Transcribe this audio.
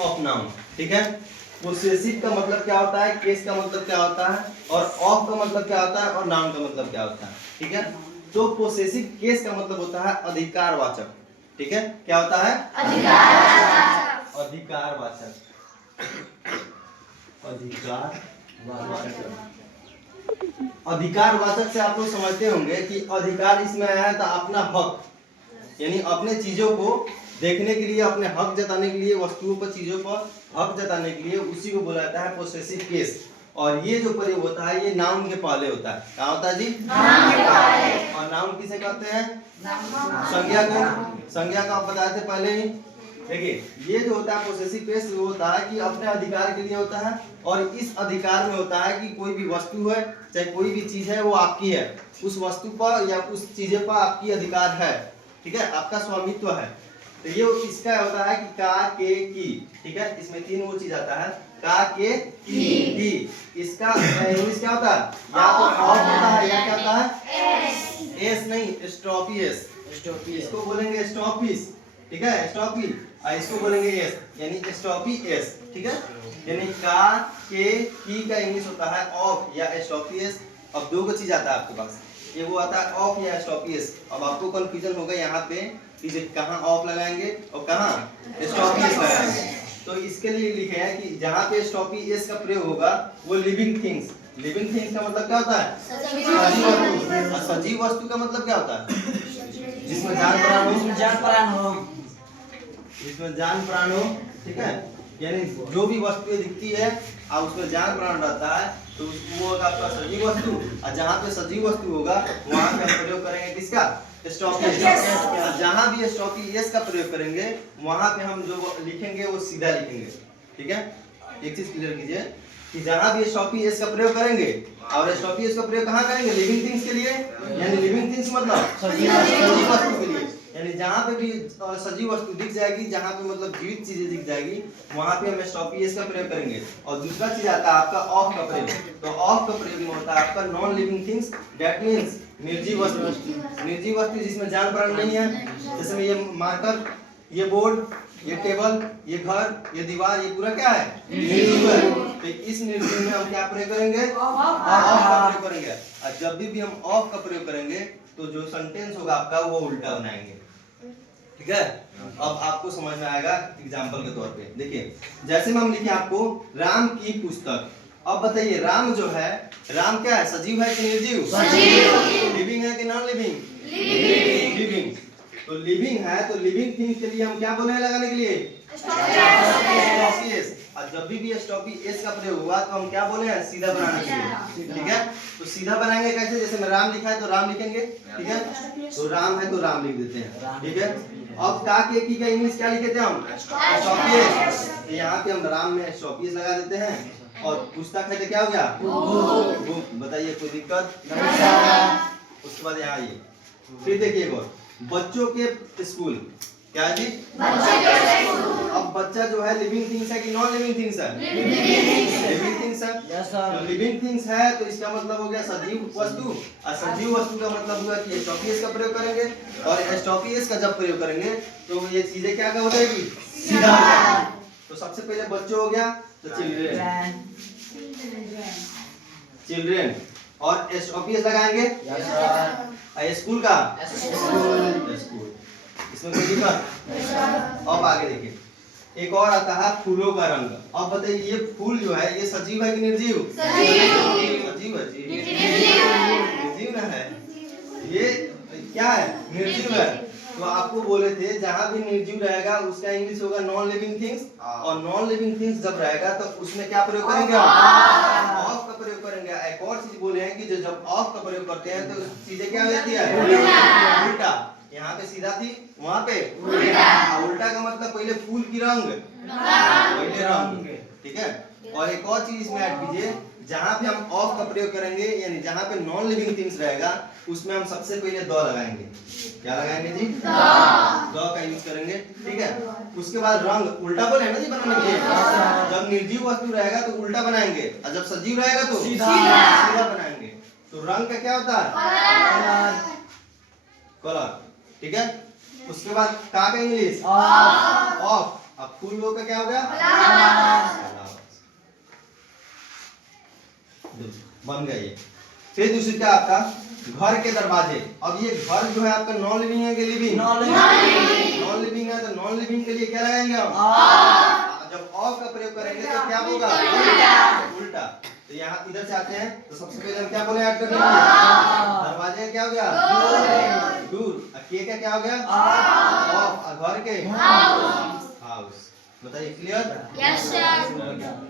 Of noun, ठीक है। Possessive का मतलब क्या होता है, केस का मतलब क्या होता है, और ऑफ का मतलब क्या होता है, और नाउन का मतलब क्या होता है, ठीक है। तो पोसेसिव केस का मतलब होता है अधिकारवाचक, ठीक है। क्या होता है? अधिकारवाचक। अधिकारवाचक, अधिकारवाचक। अधिकारवाचक से आप लोग समझते होंगे कि अधिकार इसमें आया था अपना हक, यानी अपने चीजों को देखने के लिए, अपने हक जताने के लिए, वस्तुओं पर, चीजों पर हक जताने के लिए, उसी को बोला जाता है पोसेसिव केस। और ये जो प्रयोग होता है ये नाउन के पहले होता है। क्या होता है जी? नाउन के पहले। और नाउन किसे कहते हैं? संज्ञा को। संज्ञा को आप बताए थे पहले ही। देखिए ये जो होता है पोसेसिव केस, वो होता है कि अपने अधिकार के लिए होता है, और इस अधिकार में होता है कि कोई भी वस्तु है, चाहे कोई भी चीज है, वो आपकी है, उस वस्तु पर या उस चीजें पर आपकी अधिकार है, ठीक है, आपका स्वामित्व है। तो ये इसका होता है कि का, के, की, ठीक है। इसमें तीन वो चीज आता है, का, के, की। इसका इंग्लिश क्या होता है? या तो ऑफ होता है या क्या होता है? एस नहीं, स्टॉपियस। इसको बोलेंगे स्टॉपिस, ठीक है, स्टॉपी। और इसको बोलेंगे एस, यानी स्टॉपी एस, ठीक है। यानी का, के, की का इंग्लिश होता है ऑफ या स्टॉपियस। अब दो चीज आता है आपके पास, ये वो आता है ऑफ या स्टॉपियस। अब आपको कंफ्यूजन होगा यहाँ पे कि कहाँ ऑफ लगाएंगे और कहाँ स्टॉपियस लगाएंगे। तो इसके लिए लिखे हैं कि जहाँ पे स्टॉपियस का प्रयोग होगा वो लिविंग थिंग्स। लिविंग थिंग्स का मतलब क्या होता है? सजीव वस्तु। और सजीव वस्तु का मतलब क्या होता है? जिसमें जान प्राण हो, जिसमें जान प्राण हो, ठीक है। यानी जो भी वस्तु दिखती है और उसमें जान प्राण रहता है, तो वो होगा आपका सजीव वस्तु। और जहाँ पे सजीव वस्तु होगा वहाँ पे हम प्रयोग करेंगे किसका? स्टॉपियस। जहाँ भी स्टॉपियस का प्रयोग करेंगे वहाँ पे हम जो लिखेंगे वो सीधा लिखेंगे, ठीक है। एक चीज क्लियर कीजिए कि जहाँ भी स्टॉपियस का प्रयोग करेंगे, और स्टॉपियस का प्रयोग कहाँ करेंगे? लिविंग थिंग्स के लिए, यानी लिविंग थिंग्स मतलब सजीव वस्तु के लिए। यानी जहाँ पे भी सजीव वस्तु दिख जाएगी, जहाँ पे मतलब जीवित चीजें दिख जाएगी, वहाँ पे हम स्टॉपियस का प्रयोग करेंगे। और दूसरा चीज आता है आपका ऑफ का प्रयोग। तो ऑफ का प्रयोग में होता है आपका non living things, that means निर्जीव वस्तु। निर्जीव वस्तु जिसमें जान प्राण नहीं है, जैसे में ये मार्कर, ये बोर्ड, ये टेबल, ये घर, ये दीवार, ये पूरा क्या है? निर्जीव है। तो इस निर्जीव में हम क्या प्रयोग करेंगे? ऑफ का प्रयोग करेंगे। और जब भी हम ऑफ का प्रयोग करेंगे तो जो सेंटेंस होगा आपका वो उल्टा बनाएंगे, ठीक है। अब आपको समझ में आएगा एग्जांपल के तौर पे। देखिए जैसे में हम लिखे आपको राम की पुस्तक। अब बताइए राम जो है, राम क्या है? सजीव है कि निर्जीव? सजीव। लिविंग है कि नॉन लिविंग? लिविंग। तो लिविंग है तो लिविंग थिंग के लिए हम क्या बोले लगाने के लिए? स्टॉपियस। और जब भी स्टॉपियस का प्रयोग हुआ तो हम क्या बोले हैं? सीधा बनाने के लिए, ठीक है। तो सीधा बनाएंगे कैसे? जैसे में राम लिखा है तो राम लिखेंगे, ठीक है। तो राम है तो राम लिख देते हैं, ठीक है। अब का, के, की का इंग्लिश क्या लिखे थे हम? स्टॉपियस। तो यहाँ पे हम राम में स्टॉपियस लगा देते हैं। और पुस्तक है तो क्या हो गया? बुक। बताइए कोई दिक्कत? उसके बाद यहाँ आइए, फिर देखिए एक और, बच्चों के स्कूल। क्या है जी? बच्चों के स्कूल। अब बच्चा जो है लिविंग थिंग्स है कि नॉन लिविंग थिंग्स है? लिविंग थिंग्स है। तो लिविंग थिंग्स है तो इसका मतलब हो गया सजीव वस्तु। और सजीव वस्तु का मतलब हुआ कि स्टॉपियस का प्रयोग करेंगे, और स्टॉपियस का जब प्रयोग करेंगे तो ये चीजें क्या हो जाएगी? सीधा हो जाएगी। तो सबसे पहले बच्चों हो गया तो चिल्ड्रेन, चिल्ड्रेन। और स्टॉपियस लगाएंगे स्कूल का स्कूल। इसमें कोई दिक्कत? अब आगे देखिए एक और आता है फूलों का रंग। अब बताइए ये फूल जो है ये सजीव है कि निर्जीव? सजीव है जी, निर्जीव ना है, ये क्या है? निर्जीव है। तो आपको बोले थे जहाँ भी निर्जीव रहेगा उसका इंग्लिश होगा नॉन लिविंग थिंग्स। और नॉन लिविंग थिंग्स जब रहेगा तो उसमें क्या प्रयोग करेंगे? ऑफ का प्रयोग करेंगे। एक और चीज बोले हैं कि जब ऑफ का प्रयोग करते हैं तो चीजें क्या हो जाती है? उल्टा। यहाँ पे सीधा थी, वहाँ पे उल्टा। उल्टा का मतलब पहले फूल की रंग, पहले रंग, ठीक है। और एक और चीज इसमें ऐड कीजिए, जहाँ पे हम ऑफ का प्रयोग करेंगे यानी जहाँ पे नॉन लिविंग थिंग्स रहेगा उसमें हम सबसे पहले द लगाएंगे। क्या लगाएंगे जी? द का यूज करेंगे, ठीक है। उसके बाद रंग उल्टा बोले ना जी बनाने के लिए। जब निर्जीव वस्तु रहेगा तो उल्टा बनाएंगे, और जब सजीव रहेगा तो सीधा बनाएंगे। तो रंग का क्या होता है? कलर, ठीक है। उसके बाद का इंग्लिश? ऑफ। अब फूल वो का क्या हो गया? बन गया ये। फिर दूसरी क्या आपका घर के दरवाजे। अब ये घर जो है आपका नॉन लिविंग है कि लिविंग? नॉन लिविंग है, तो नॉन लिविंग के लिए क्या लगाएंगे हम? जब ऑ का प्रयोग करेंगे तो क्या होगा? उल्टा। तो यहाँ इधर से आते हैं तो सबसे पहले हम क्या बोले ऐड करने के लिए? दरवाजे का क्या हो गया? दूर। के का क्या हो गया? ऑफ। घर के हाउस। बताइए क्लियर? Yes sir.